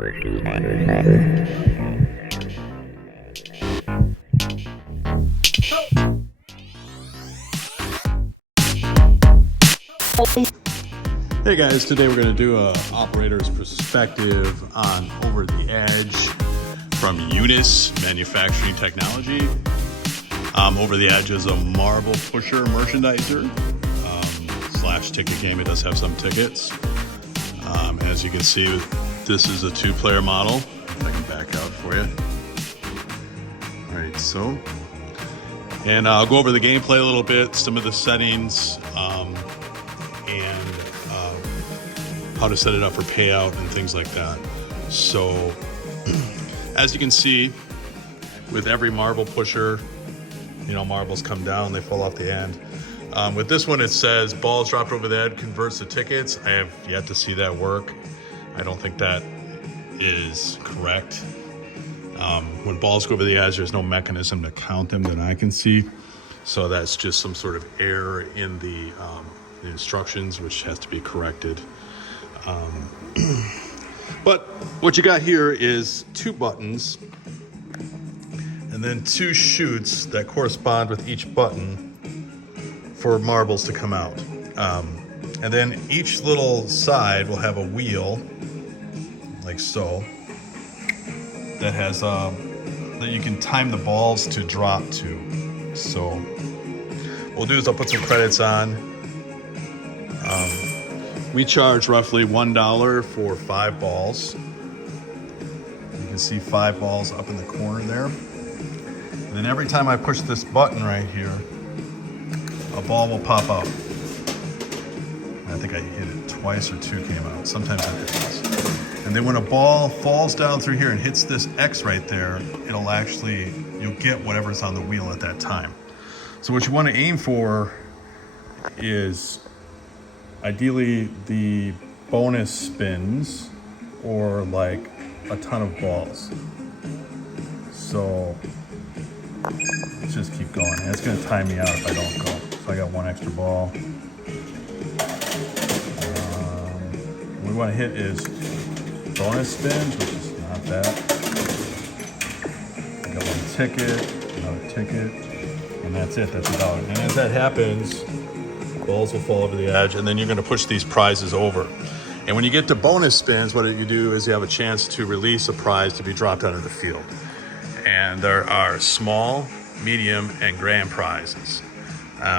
Hey guys, today we're going to do a operator's perspective on Over the Edge from UNIS Manufacturing Technology. Over the Edge is a marble pusher merchandiser slash ticket game. It does have some tickets. As you can see, this is a two-player model. If I can back out for you. All right, so, and I'll go over the gameplay a little bit, some of the settings, and how to set it up for payout and things like that. So, as you can see, with every marble pusher, you know, marbles come down, they fall off the end. With this one, it says balls dropped over the head converts to tickets. I have yet to see that work. I don't think that is correct. When balls go over the edge, there's no mechanism to count them that I can see. So that's just some sort of error in the instructions, which has to be corrected. But what you got here is two buttons and then two chutes that correspond with each button for marbles to come out. And then each little side will have a wheel, like so, that has that you can time the balls to drop to. So what we'll do is I'll put some credits on. We charge roughly $1 for 5 balls. You can see 5 balls up in the corner there. And then every time I push this button right here, a ball will pop out. I think I hit it twice or 2 came out. Sometimes it hits. And then when a ball falls down through here and hits this X right there, you'll get whatever's on the wheel at that time. So what you want to aim for is ideally the bonus spins or like a ton of balls. So let's just keep going. And it's going to time me out if I don't go. So I got 1 extra ball. What we want to hit is bonus spins, which is not that. I got 1 ticket, another ticket, and that's it. That's $1. And as that happens, balls will fall over the edge, and then you're going to push these prizes over. And when you get to bonus spins, what you do is you have a chance to release a prize to be dropped out of the field. And there are small, medium, and grand prizes.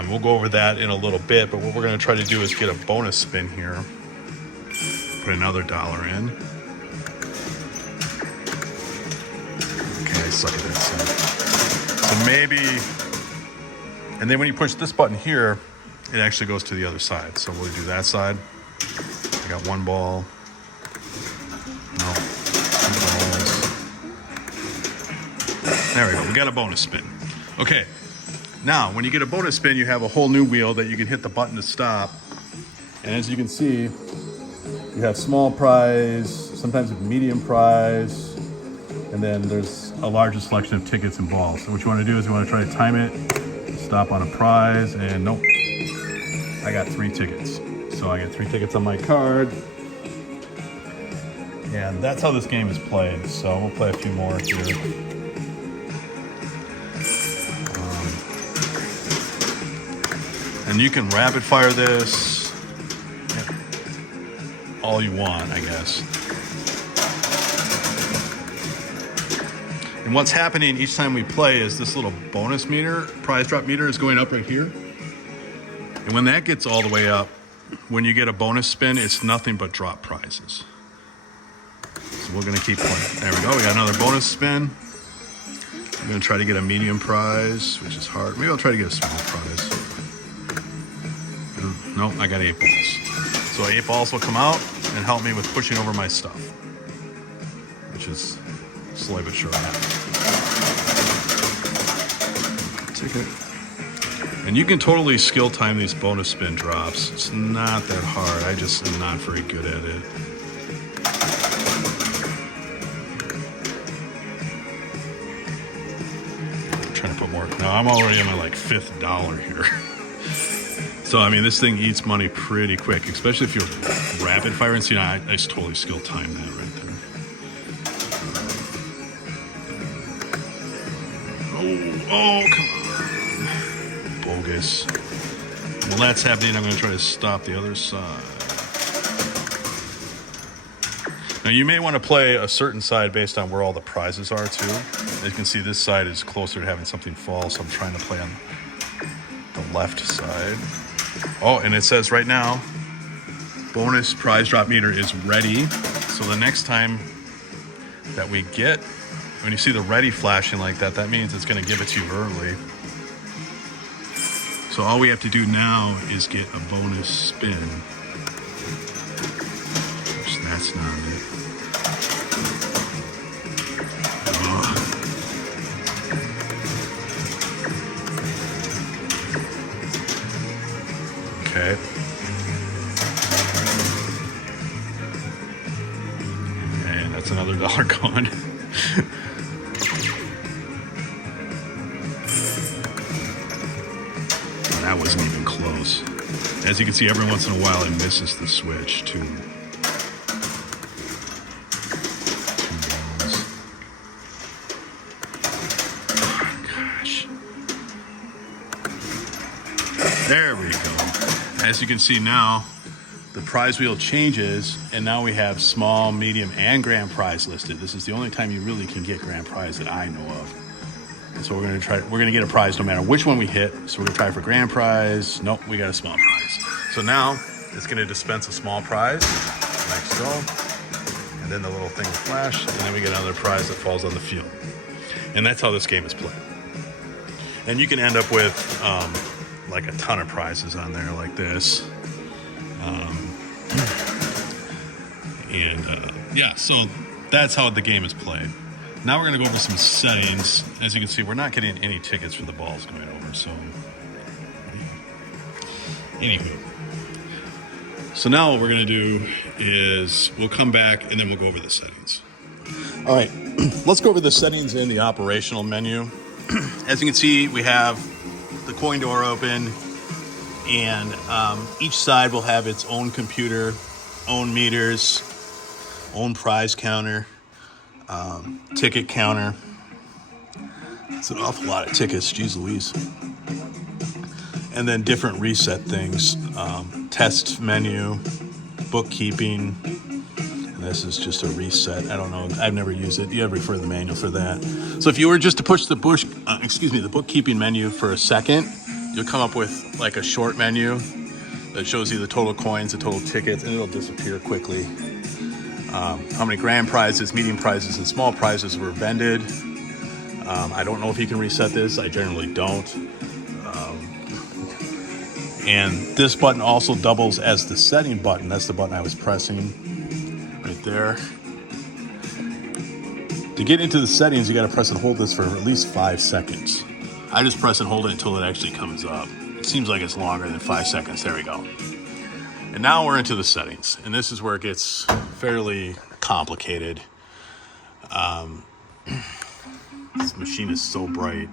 We'll go over that in a little bit, but what we're going to try to do is get a bonus spin here. Put another $1 in. Okay, suck at that side. So maybe, and then when you push this button here, it actually goes to the other side. So we'll do that side. I got 1 ball. No, 2 balls. There we go, we got a bonus spin. Okay, now when you get a bonus spin, you have a whole new wheel that you can hit the button to stop. And as you can see, you have small prize, sometimes a medium prize, and then there's a larger selection of tickets and balls. So what you want to do is you want to try to time it, stop on a prize, and nope, I got 3 tickets. So I got 3 tickets on my card. And that's how this game is played. So we'll play a few more here. And you can rapid fire this all you want, I guess. And what's happening each time we play is this little bonus meter, prize drop meter, is going up right here. And when that gets all the way up, when you get a bonus spin, it's nothing but drop prizes. So we're gonna keep playing. There we go, we got another bonus spin. I'm gonna try to get a medium prize, which is hard. Maybe I'll try to get a small prize. Nope, I got 8 balls. So 8 balls will come out and help me with pushing over my stuff, which is slowly but surely happening. Ticket. And you can totally skill time these bonus spin drops. It's not that hard. I just am not very good at it. I'm trying to put more. Now I'm already on my like $5th here. So I mean, this thing eats money pretty quick, especially if you're rapid fire. And see, I just totally skill time that right there. Oh, come on. Bogus. While that's happening, I'm going to try to stop the other side. Now, you may want to play a certain side based on where all the prizes are, too. As you can see, this side is closer to having something fall, so I'm trying to play on the left side. Oh, and it says right now, bonus prize drop meter is ready. So the next time that we get, when you see the ready flashing like that, that means it's going to give it to you early. So all we have to do now is get a bonus spin. Which that's not it. Oh. Okay. And that's another dollar gone. That wasn't even close. As you can see, every once in a while it misses the switch too. Gosh. There we go. As you can see now, the prize wheel changes, and now we have small, medium, and grand prize listed. This is the only time you really can get grand prize that I know of. So we're gonna get a prize no matter which one we hit. So we're gonna try for grand prize. Nope, we got a small prize. So now it's gonna dispense a small prize, like so. And then the little thing will flash, and then we get another prize that falls on the field. And that's how this game is played. And you can end up with like a ton of prizes on there like this. Yeah, so that's how the game is played. Now we're going to go over some settings. As you can see, we're not getting any tickets for the balls going over. So, anywho. So now what we're going to do is we'll come back and then we'll go over the settings. All right, let's go over the settings in the operational menu. As you can see, we have the coin door open, and each side will have its own computer, own meters, own prize counter. Ticket counter. It's an awful lot of tickets, geez Louise. And then different reset things. Test menu, bookkeeping. And this is just a reset. I don't know. I've never used it. You have to refer to the manual for that. So if you were just to push the bookkeeping menu for a second, you'll come up with like a short menu that shows you the total coins, the total tickets, and it'll disappear quickly. How many grand prizes, medium prizes, and small prizes were vended. I don't know if you can reset this. I generally don't. And this button also doubles as the setting button. That's the button I was pressing right there. To get into the settings, you got to press and hold this for at least 5 seconds. I just press and hold it until it actually comes up. It seems like it's longer than 5 seconds. There we go. And now we're into the settings, and this is where it gets fairly complicated. This machine is so bright.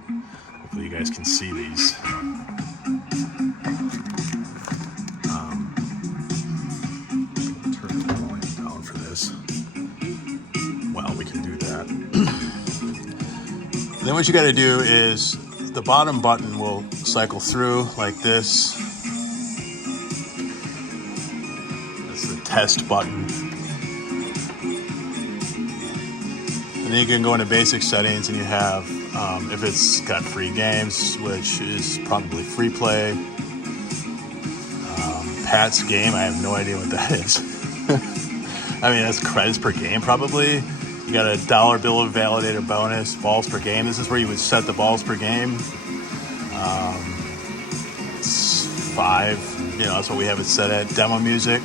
Hopefully you guys can see these. Turn the volume down for this. Well, we can do that. Then what you got to do is the bottom button will cycle through like this. Test button. And then you can go into basic settings and you have if it's got free games, which is probably free play. Pat's game, I have no idea what that is. I mean, that's credits per game probably. You got a $1 bill of validator bonus, balls per game. This is where you would set the balls per game. It's 5, that's what we have it set at. Demo music.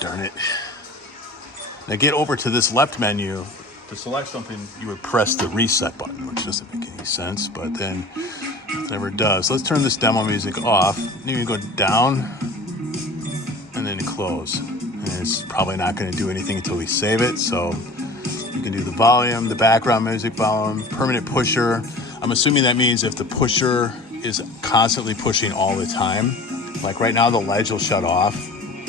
Darn it. Now get over to this left menu. To select something, you would press the reset button, which doesn't make any sense, but then it never does. Let's turn this demo music off. Then you go down and then close. And it's probably not going to do anything until we save it. So you can do the volume, the background music volume, permanent pusher. I'm assuming that means if the pusher is constantly pushing all the time. Like right now, the ledge will shut off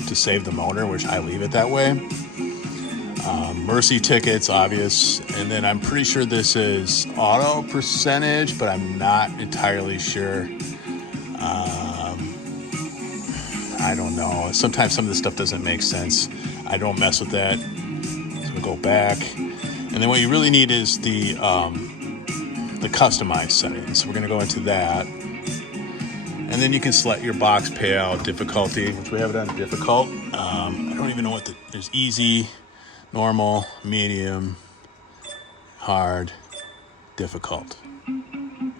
to save the motor, which I leave it that way. Mercy tickets, obvious. And then I'm pretty sure this is auto percentage, but I'm not entirely sure. I don't know. Sometimes some of this stuff doesn't make sense. I don't mess with that. So we'll go back. And then what you really need is the customized settings. So we're going to go into that. And then you can select your box payout difficulty, which we have it on difficult. I don't even know what there's easy, normal, medium, hard, difficult.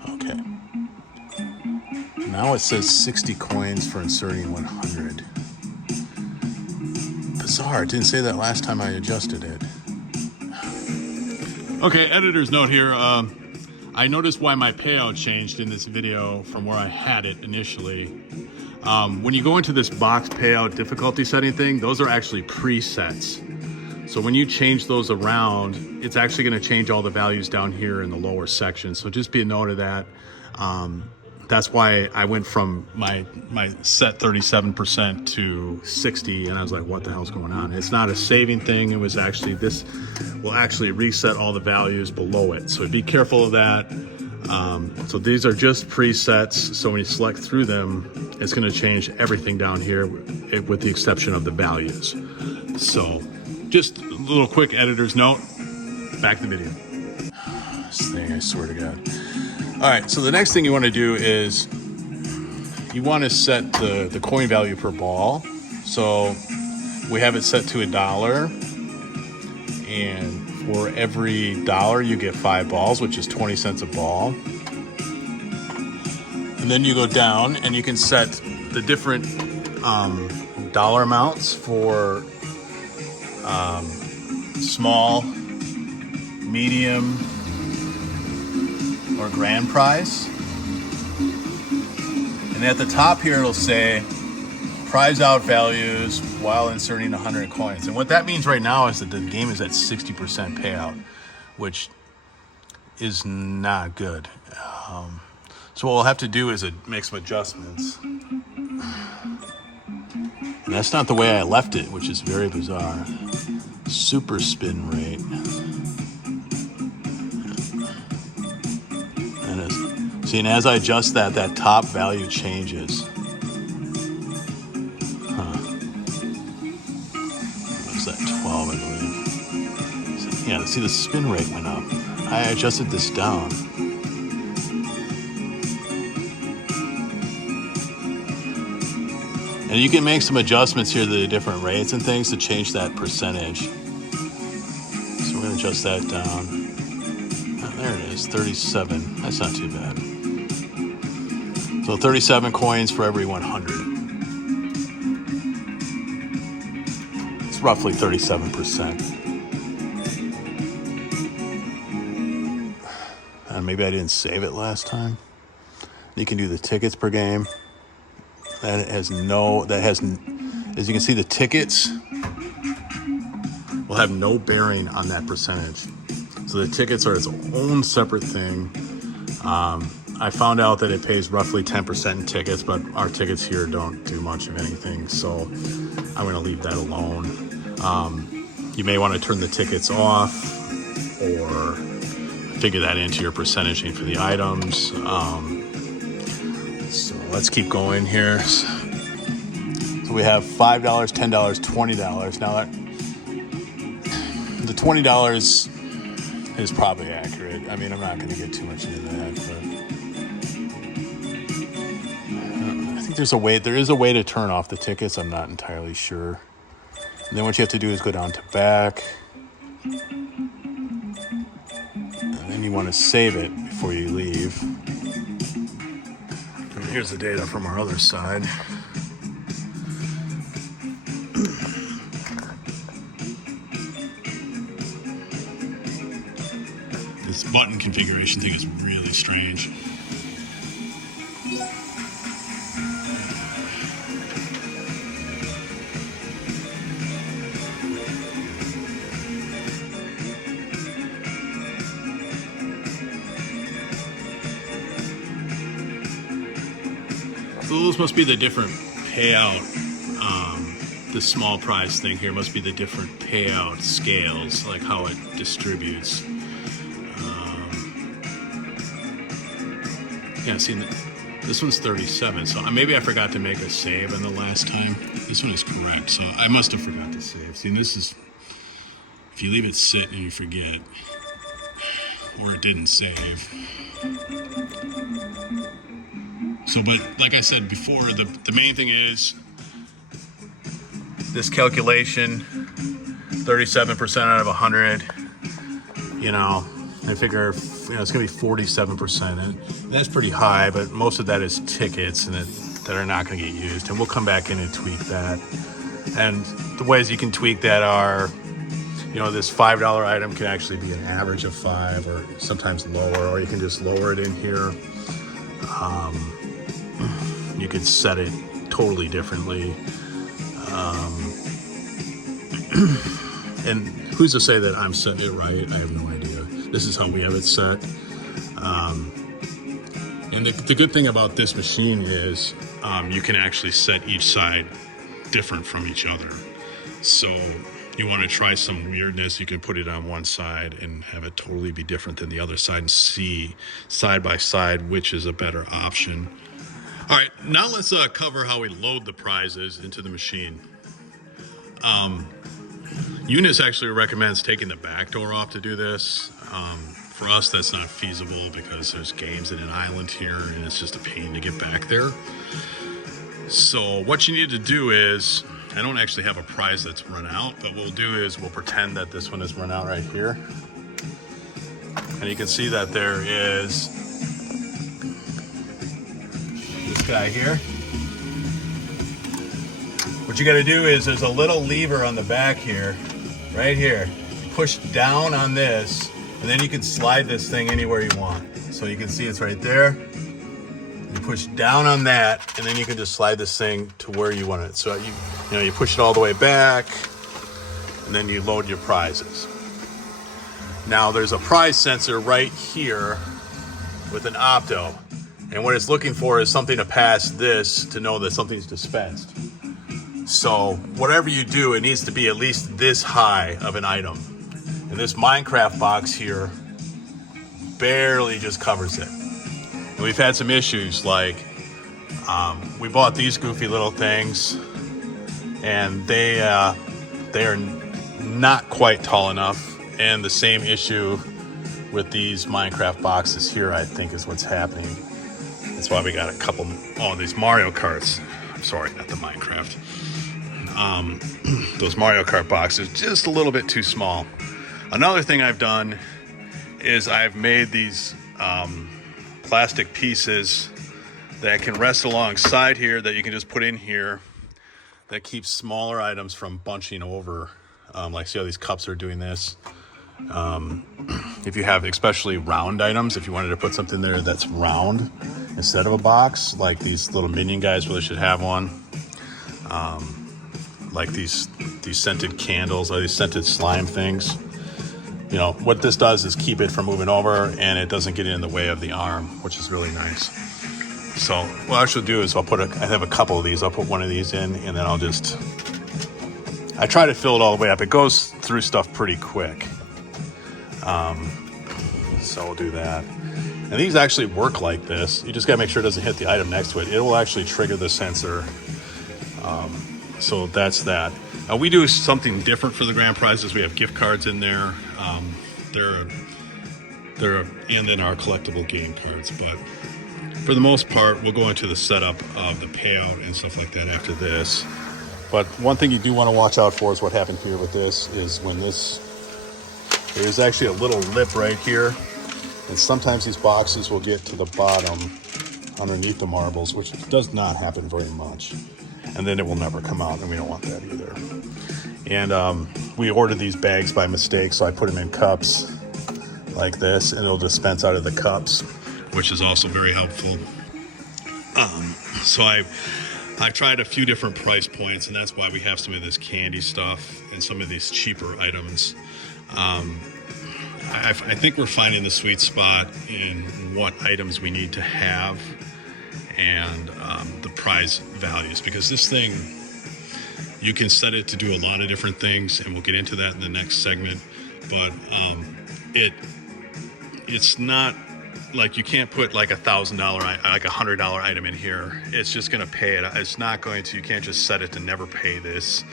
Okay. Now it says 60 coins for inserting 100. Bizarre, it didn't say that last time I adjusted it. Okay, editor's note here. I noticed why my payout changed in this video from where I had it initially. When you go into this box payout difficulty setting thing, those are actually presets. So when you change those around, it's actually going to change all the values down here in the lower section. So just be a note of that. That's why I went from my set 37% to 60, and I was like, what the hell's going on? It's not a saving thing. It was actually, this will actually reset all the values below it. So be careful of that. So these are just presets. So when you select through them, it's going to change everything down here with the exception of the values. So just a little quick editor's note. Back to the video. This thing, I swear to God. All right, so the next thing you want to do is you want to set the coin value per ball. So we have it set to $1, and for every $1 you get 5 balls, which is 20 cents a ball. And then you go down and you can set the different dollar amounts for small, medium, or grand prize. And at the top here it'll say prize out values while inserting 100 coins. And what that means right now is that the game is at 60% payout, which is not good. So what we'll have to do is make some adjustments. And that's not the way I left it, which is very bizarre. Super spin rate. See, and as I adjust that top value changes. What's that, 12, I believe? So, yeah, see, the spin rate went up. I adjusted this down. And you can make some adjustments here to the different rates and things to change that percentage. So we're going to adjust that down. Oh, there it is, 37. That's not too bad. So 37 coins for every 100. It's roughly 37%. And maybe I didn't save it last time. You can do the tickets per game. As you can see, the tickets will have no bearing on that percentage. So the tickets are its own separate thing. I found out that it pays roughly 10% in tickets, but our tickets here don't do much of anything, so I'm going to leave that alone. You may want to turn the tickets off or figure that into your percentaging for the items. So let's keep going here. So we have $5, $10, $20. Now that the $20 is probably accurate. I mean, I'm not going to get too much into that, but I think there is a way to turn off the tickets. I'm not entirely sure. And then what you have to do is go down to back. And then you want to save it before you leave. And here's the data from our other side. This button configuration thing is really strange. So those must be the different payout this small prize thing here must be the different payout scales, like how it distributes. Yeah, see, this one's 37, so maybe I forgot to make a save on the last time. This one is correct, so I must have forgot to save. See, this is, if you leave it sit and you forget, or it didn't save. So, but like I said before, the main thing is this calculation, 37% out of 100, you know, I figure, you know, it's gonna be 47%, and that's pretty high, but most of that is tickets and that are not gonna get used, and we'll come back in and tweak that. And the ways you can tweak that are, you know, this $5 item can actually be an average of 5 or sometimes lower, or you can just lower it in here. You could set it totally differently. And who's to say that I'm setting it right? I have no idea. This is how we have it set. And the good thing about this machine is you can actually set each side different from each other. So you want to try some weirdness, you can put it on one side and have it totally be different than the other side and see side by side which is a better option. All right, now let's cover how we load the prizes into the machine. UNIS actually recommends taking the back door off to do this. For us, that's not feasible because there's games in an island here and it's just a pain to get back there. So what you need to do is, I don't actually have a prize that's run out, but what we'll do is we'll pretend that this one is run out right here. And you can see that there is this guy here. What you gotta do is there's a little lever on the back here, right here. You push down on this, and then you can slide this thing anywhere you want. So you can see it's right there. You push down on that, and then you can just slide this thing to where you want it. So you push it all the way back, and then you load your prizes. Now there's a prize sensor right here with an opto, and what it's looking for is something to pass this to know that something's dispensed. So whatever you do, it needs to be at least this high of an item. And this Minecraft box here barely just covers it. And we've had some issues, like we bought these goofy little things, and they are not quite tall enough. And the same issue with these Minecraft boxes here, I think, is what's happening. That's why we got a couple, these Mario Karts. I'm sorry, not the Minecraft. Those Mario Kart boxes, just a little bit too small. Another thing I've done is I've made these plastic pieces that can rest alongside here that you can just put in here that keeps smaller items from bunching over. Like, see how these cups are doing this? If you have especially round items, if you wanted to put something there that's round instead of a box, like these little minion guys really should have one. Like these scented candles or these scented slime things. You know, what this does is keep it from moving over, and it doesn't get in the way of the arm, which is really nice. So what I should do is I have a couple of these. I'll put one of these in, and then I try to fill it all the way up. It goes through stuff pretty quick. So we'll do that. And these actually work like this. You just gotta make sure it doesn't hit the item next to it. It will actually trigger the sensor. So that's that. We do something different for the grand prizes. We have gift cards in there. And then our collectible game cards. But for the most part, we'll go into the setup of the payout and stuff like that after this. But one thing you do want to watch out for is what happened here with this is when there's actually a little lip right here. And sometimes these boxes will get to the bottom underneath the marbles, which does not happen very much. And then it will never come out, and we don't want that either. And we ordered these bags by mistake, so I put them in cups like this, and it'll dispense out of the cups, which is also very helpful. So I've tried a few different price points, and that's why we have some of this candy stuff and some of these cheaper items. I think we're finding the sweet spot in what items we need to have and the prize values, because this thing, You can set it to do a lot of different things, and we'll get into that in the next segment. But it's not like you can't put like $1,000, like $100 item in here. It's just going to pay it. It's not going to. You can't just set it to never pay this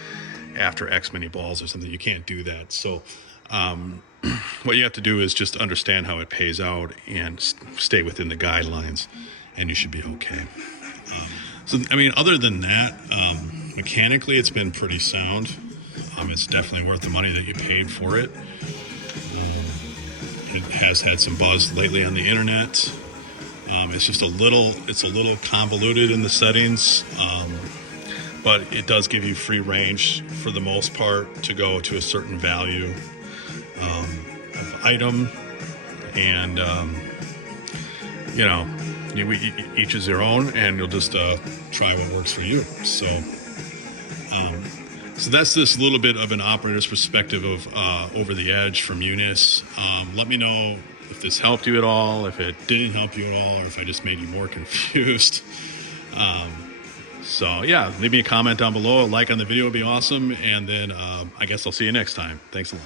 after X many balls or something. You can't do that. So what you have to do is just understand how it pays out and stay within the guidelines, and you should be okay. So, I mean, other than that, mechanically, it's been pretty sound. It's definitely worth the money that you paid for it. It has had some buzz lately on the internet. It's just a little convoluted in the settings, but it does give you free range for the most part to go to a certain value of item, and you know, each is their own, and you'll just try what works for you. So that's this little bit of an operator's perspective of Over the Edge from UNIS. Let me know if this helped you at all, if it didn't help you at all, or if I just made you more confused. So yeah, leave me a comment down below. A like on the video would be awesome, and then I guess I'll see you next time. Thanks a lot.